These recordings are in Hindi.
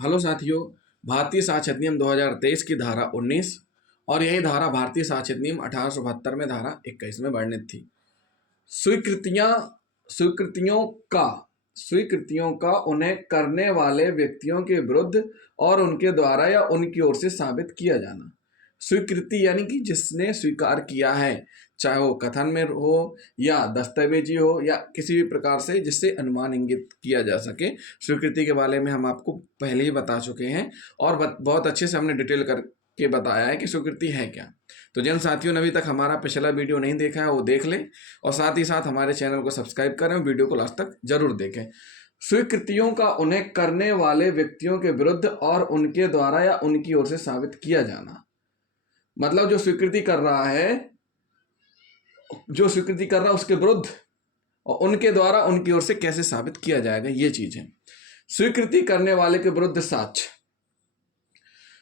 हेलो साथियों, भारतीय साक्ष्य अधिनियम 2023 की धारा 19 और यही धारा भारतीय साक्ष्य अधिनियम 1872 में धारा 21 में वर्णित थी। स्वीकृतियां स्वीकृतियों का उन्हें करने वाले व्यक्तियों के विरुद्ध और उनके द्वारा या उनकी ओर से साबित किया जाना। स्वीकृति यानी कि जिसने स्वीकार किया है, चाहे वो कथन में हो या दस्तावेजी हो या किसी भी प्रकार से जिससे अनुमान इंगित किया जा सके। स्वीकृति के बारे में हम आपको पहले ही बता चुके हैं और बहुत अच्छे से हमने डिटेल करके बताया है कि स्वीकृति है क्या। तो जिन साथियों ने अभी तक हमारा पिछला वीडियो नहीं देखा है वो देख लें और साथ ही साथ हमारे चैनल को सब्सक्राइब करें और वीडियो को लास्ट तक जरूर देखें। स्वीकृतियों का उन्हें करने वाले व्यक्तियों के विरुद्ध और उनके द्वारा या उनकी ओर से साबित किया जाना, मतलब जो स्वीकृति कर रहा है उसके विरुद्ध और उनके द्वारा उनकी ओर से कैसे साबित किया जाएगा, ये चीज है। स्वीकृति करने वाले के विरुद्ध साक्ष्य।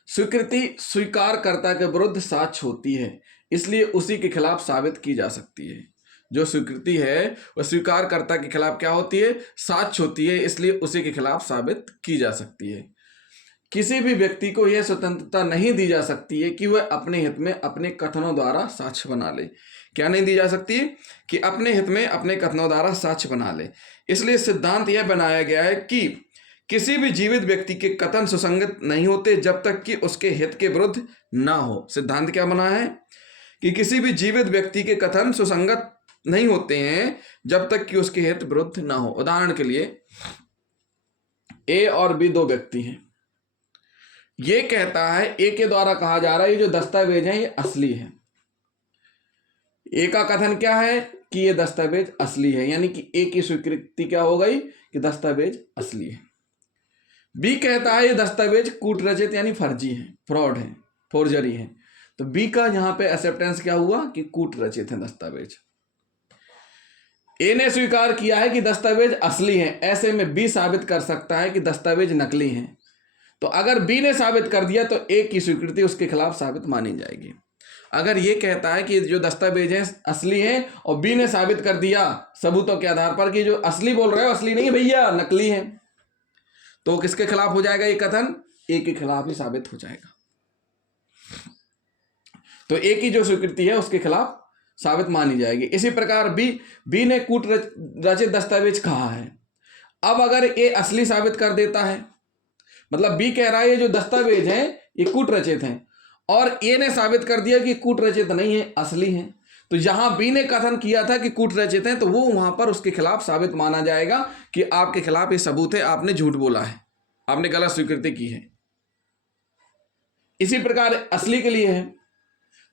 स्वीकृति स्वीकारकर्ता के विरुद्ध साक्ष्य होती है, इसलिए उसी के खिलाफ साबित की जा सकती है। जो स्वीकृति है वह स्वीकारकर्ता के खिलाफ क्या होती है? साक्ष्य होती है, इसलिए उसी के खिलाफ साबित की जा सकती है। किसी भी व्यक्ति को यह स्वतंत्रता नहीं दी जा सकती है कि वह अपने हित में अपने कथनों द्वारा साक्ष्य बना ले। क्या नहीं दी जा सकती? कि अपने हित में अपने कथनों द्वारा साक्ष्य बना ले। इसलिए सिद्धांत यह बनाया गया है कि किसी भी जीवित व्यक्ति के कथन सुसंगत नहीं होते जब तक कि उसके हित के विरुद्ध ना हो। सिद्धांत क्या बना है कि किसी भी जीवित व्यक्ति के कथन सुसंगत नहीं होते हैं जब तक कि उसके हित विरुद्ध ना हो। उदाहरण के लिए ए और बी दो व्यक्ति हैं। ये कहता है, ए के द्वारा कहा जा रहा है ये जो दस्तावेज है ये असली है। ए का कथन क्या है कि ये दस्तावेज असली है, यानी कि ए की स्वीकृति क्या हो गई कि दस्तावेज असली है। बी कहता है ये दस्तावेज कूट रचित यानी फर्जी है, फ्रॉड है, फोर्जरी है। तो बी का यहां पे एक्सेप्टेंस क्या हुआ कि कूट रचित है दस्तावेज। ए ने स्वीकार किया है कि दस्तावेज असली है, ऐसे में बी साबित कर सकता है कि दस्तावेज नकली है। तो अगर बी ने साबित कर दिया तो ए की स्वीकृति उसके खिलाफ साबित मानी जाएगी। अगर ये कहता है कि जो दस्तावेज है असली है और बी ने साबित कर दिया सबूतों के आधार पर कि जो असली बोल रहे हो असली नहीं है भैया, नकली है, तो किसके खिलाफ हो जाएगा ये कथन? ए के खिलाफ ही साबित हो जाएगा। तो ए की जो स्वीकृति है उसके खिलाफ साबित मानी जाएगी। इसी प्रकार बी ने कूट रचित दस्तावेज कहा है। अब अगर ए असली साबित कर देता है, मतलब बी कह रहा है ये जो दस्तावेज हैं ये कूट रचित हैं और ए ने साबित कर दिया कि कूट रचित नहीं है, असली हैं, तो जहां बी ने कथन किया था कि कूट रचित हैं तो वो वहां पर उसके खिलाफ साबित माना जाएगा कि आपके खिलाफ ये सबूत है, आपने झूठ बोला है, आपने गलत स्वीकृति की है। इसी प्रकार असली के लिए है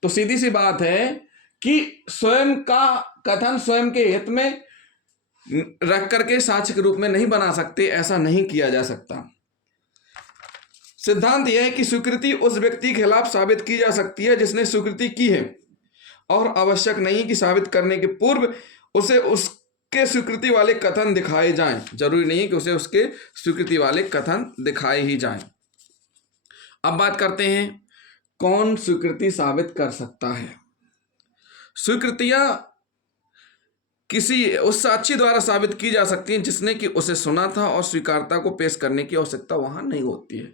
तो सीधी सी बात है कि स्वयं का कथन स्वयं के हित में रख करके साक्ष्य के रूप में नहीं बना सकते, ऐसा नहीं किया जा सकता। सिद्धांत यह है कि स्वीकृति उस व्यक्ति के खिलाफ साबित की जा सकती है जिसने स्वीकृति की है और आवश्यक नहीं कि साबित करने के पूर्व उसे उसके स्वीकृति वाले कथन दिखाए जाएं। जरूरी नहीं है कि उसे उसके स्वीकृति वाले कथन दिखाए ही जाएं। अब बात करते हैं कौन स्वीकृति साबित कर सकता है। स्वीकृतियां किसी उस साक्षी द्वारा साबित की जा सकती हैं जिसने कि उसे सुना था और स्वीकारता को पेश करने की आवश्यकता वहां नहीं होती है।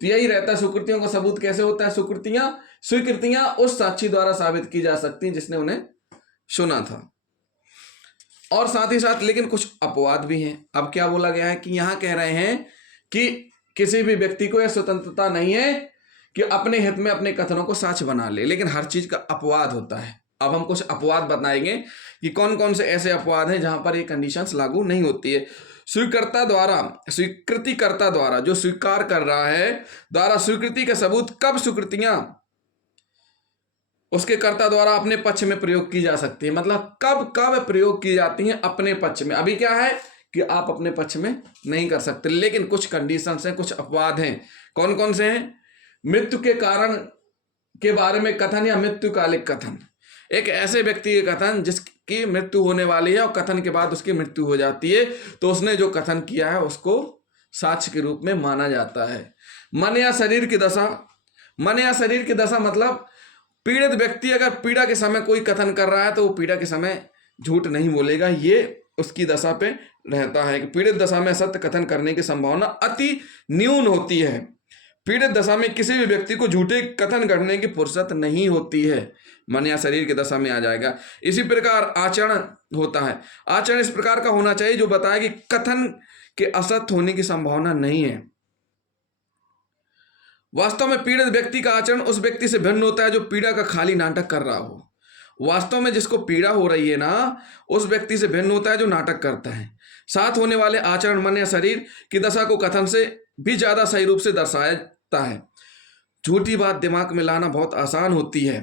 तो यही रहता है स्वीकृतियों का सबूत कैसे होता है। स्वीकृतियां उस साक्षी द्वारा साबित की जा सकती हैं जिसने उन्हें सुना था। और साथ ही साथ लेकिन कुछ अपवाद भी हैं। अब क्या बोला गया है कि यहां कह रहे हैं कि किसी भी व्यक्ति को यह स्वतंत्रता नहीं है कि अपने हित में अपने कथनों को साक्ष्य बना ले, लेकिन हर चीज का अपवाद होता है। अब हम कुछ अपवाद बताएंगे कि कौन कौन से ऐसे अपवाद हैं जहां पर ये कंडीशंस लागू नहीं होती है। स्वीकृतिकर्ता द्वारा जो स्वीकार कर रहा है द्वारा स्वीकृति का सबूत कब स्वीकृतियां उसके कर्ता द्वारा अपने पक्ष में प्रयोग की जा सकती है, मतलब कब कब प्रयोग की जाती हैं अपने पक्ष में। अभी क्या है कि आप अपने पक्ष में नहीं कर सकते, लेकिन कुछ कंडीशंस हैं, कुछ अपवाद हैं। कौन कौन से हैं? मृत्यु के कारण के बारे में कथन या मृत्युकालिक कथन। एक ऐसे व्यक्ति के कथन जिसकी मृत्यु होने वाली है और कथन के बाद उसकी मृत्यु हो जाती है तो उसने जो कथन किया है उसको साक्ष्य के रूप में माना जाता है। मन या शरीर की दशा मतलब पीड़ित व्यक्ति अगर पीड़ा के समय कोई कथन कर रहा है तो वो पीड़ा के समय झूठ नहीं बोलेगा, ये उसकी दशा पे रहता है कि पीड़ित दशा में असत्य कथन करने की संभावना अति न्यून होती है। पीड़ित दशा में किसी भी व्यक्ति को झूठे कथन करने की फुर्सत नहीं होती है। मन या शरीर की दशा में आ जाएगा। इसी प्रकार आचरण होता है। आचरण इस प्रकार का होना चाहिए जो बताए कि कथन के असत्य होने की संभावना नहीं है। वास्तव में पीड़ित व्यक्ति का आचरण उस व्यक्ति से भिन्न होता है जो पीड़ा का खाली नाटक कर रहा हो। वास्तव में जिसको पीड़ा हो रही है ना, उस व्यक्ति से भिन्न होता है जो नाटक करता है। साथ होने वाले आचरण मन या शरीर की दशा को कथन से भी ज्यादा सही रूप से दर्शाता है। झूठी बात दिमाग में लाना बहुत आसान होती है,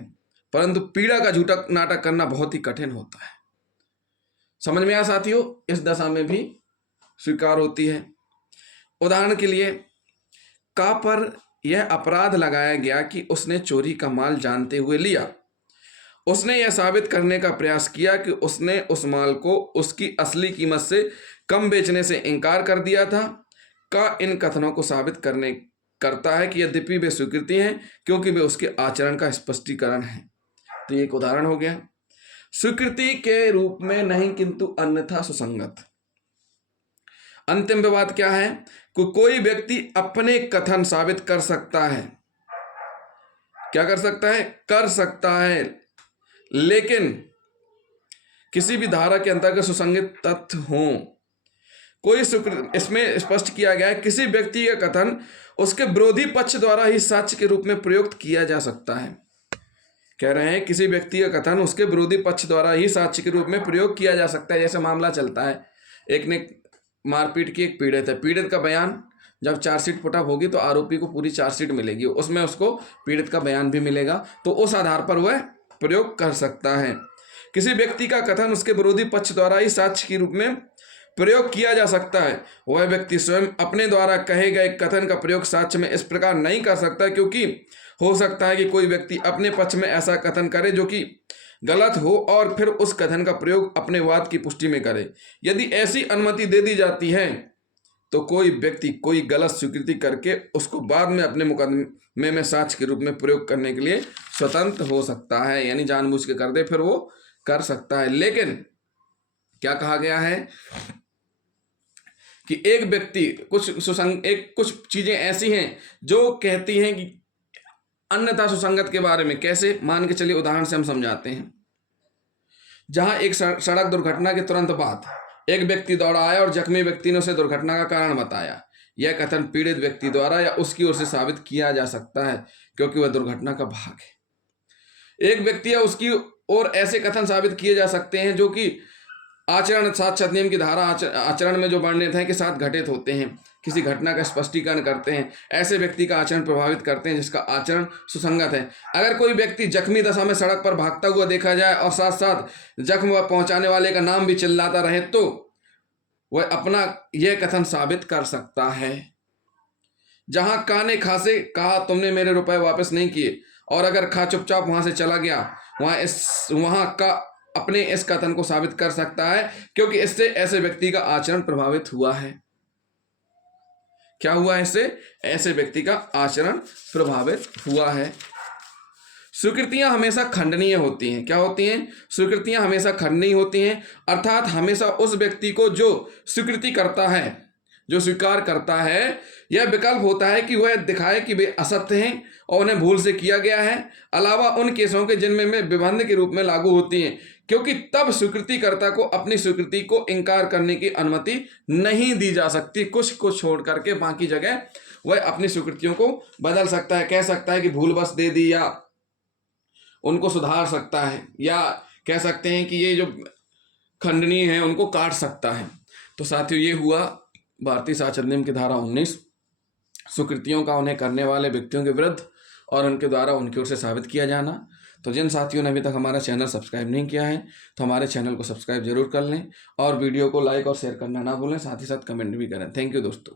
परंतु पीड़ा का झूठा नाटक करना बहुत ही कठिन होता है। समझ में आया साथियों? इस दशा में भी स्वीकार होती है। उदाहरण के लिए, का पर यह अपराध लगाया गया कि उसने चोरी का माल जानते हुए लिया। उसने यह साबित करने का प्रयास किया कि उसने उस माल को उसकी असली कीमत से कम बेचने से इनकार कर दिया था। का इन कथनों को साबित करता है कि यद्यपि वे स्वीकृति हैं क्योंकि वे उसके आचरण का स्पष्टीकरण है। तो ये एक उदाहरण हो गया। स्वीकृति के रूप में नहीं किंतु अन्यथा सुसंगत। अंतिम विवाद क्या है? कोई व्यक्ति अपने कथन साबित कर सकता है। क्या कर सकता है? कर सकता है, लेकिन किसी भी धारा के अंतर्गत सुसंगत तथ्य हो। कोई इसमें स्पष्ट किया गया है किसी व्यक्ति का कथन उसके विरोधी पक्ष द्वारा ही साक्ष्य के रूप में प्रयुक्त किया जा सकता है। कह रहे हैं किसी व्यक्ति का कथन उसके विरोधी पक्ष द्वारा ही साक्ष्य के रूप में प्रयोग किया जा सकता है। जैसे मामला चलता है, एक ने मारपीट की, एक पीड़ित है। पीड़ित का बयान जब चार्जशीट पुटअप होगी तो आरोपी को पूरी चार्जशीट मिलेगी, उसमें उसको पीड़ित का बयान भी मिलेगा, तो उस आधार पर वह प्रयोग कर सकता है। किसी व्यक्ति का कथन उसके विरोधी पक्ष द्वारा ही साक्ष्य के रूप में प्रयोग किया जा सकता है। वह व्यक्ति स्वयं अपने द्वारा कहे गए कथन का प्रयोग साक्ष्य में इस प्रकार नहीं कर सकता, क्योंकि हो सकता है कि कोई व्यक्ति अपने पक्ष में ऐसा कथन करे जो कि गलत हो और फिर उस कथन का प्रयोग अपने वाद की पुष्टि में करे। यदि ऐसी अनुमति दे दी जाती है तो कोई व्यक्ति कोई गलत स्वीकृति करके उसको बाद में अपने मुकदमे में साक्ष्य के रूप में प्रयोग करने के लिए स्वतंत्र हो सकता है, यानी जानबूझ के कर दे फिर वो कर सकता है। लेकिन क्या कहा गया है कि एक व्यक्ति कुछ चीजें ऐसी हैं जो कहती हैं कि अन्यथा सुसंगत के बारे में। कैसे? मान के चलिए, उदाहरण से हम समझाते हैं। जहां एक सड़क दुर्घटना के तुरंत बाद एक व्यक्ति दौड़ा आया और जख्मी व्यक्ति ने उसे दुर्घटना का कारण बताया। यह कथन पीड़ित व्यक्ति द्वारा या उसकी ओर से साबित किया जा सकता है क्योंकि वह दुर्घटना का भाग है। एक व्यक्ति या उसकी ओर ऐसे कथन साबित किए जा सकते हैं जो कि आचरण साक्ष्य अधिनियम की धारा आचरण में जो वर्णित है के साथ घटित होते हैं, किसी घटना का स्पष्टीकरण करते हैं, ऐसे व्यक्ति का आचरण प्रभावित करते हैं जिसका आचरण सुसंगत है। अगर कोई व्यक्ति जख्मी दशा में सड़क पर भागता हुआ देखा जाए और साथ साथ जख्म पहुंचाने वाले का नाम भी चिल्लाता रहे तो वह अपना यह कथन साबित कर सकता है। जहां का ने खा से कहा तुमने मेरे रुपए वापस नहीं किए, और अगर खा चुपचाप वहां से चला गया, वहां का अपने इस कथन को साबित कर सकता है क्योंकि इससे ऐसे व्यक्ति का आचरण प्रभावित हुआ है। क्या हुआ? इससे ऐसे व्यक्ति का आचरण प्रभावित हुआ है। स्वीकृतियां हमेशा खंडनीय होती हैं। क्या होती हैं? स्वीकृतियां हमेशा खंडनीय होती हैं, अर्थात हमेशा उस व्यक्ति को जो स्वीकृति करता है, जो स्वीकार करता है, यह विकल्प होता है कि वह दिखाए कि वे असत्य हैं और उन्हें भूल से किया गया है, अलावा उन केसों के जिनमें वे विबंध के रूप में लागू होती हैं, क्योंकि तब स्वीकृतिकर्ता को अपनी स्वीकृति को इनकार करने की अनुमति नहीं दी जा सकती। कुछ को छोड़ करके बाकी जगह वह अपनी स्वीकृतियों को बदल सकता है, कह सकता है कि भूल बस दे दी, या उनको सुधार सकता है, या कह सकते हैं कि ये जो खंडनीय है उनको काट सकता है। तो साथियों, ये हुआ भारतीय साक्ष्य अधिनियम की धारा 19, स्वीकृतियों का उन्हें करने वाले व्यक्तियों के विरुद्ध और उनके द्वारा उनकी ओर से साबित किया जाना। तो जिन साथियों ने अभी तक हमारा चैनल सब्सक्राइब नहीं किया है तो हमारे चैनल को सब्सक्राइब जरूर कर लें और वीडियो को लाइक और शेयर करना ना भूलें, साथ ही साथ कमेंट भी करें। थैंक यू दोस्तों।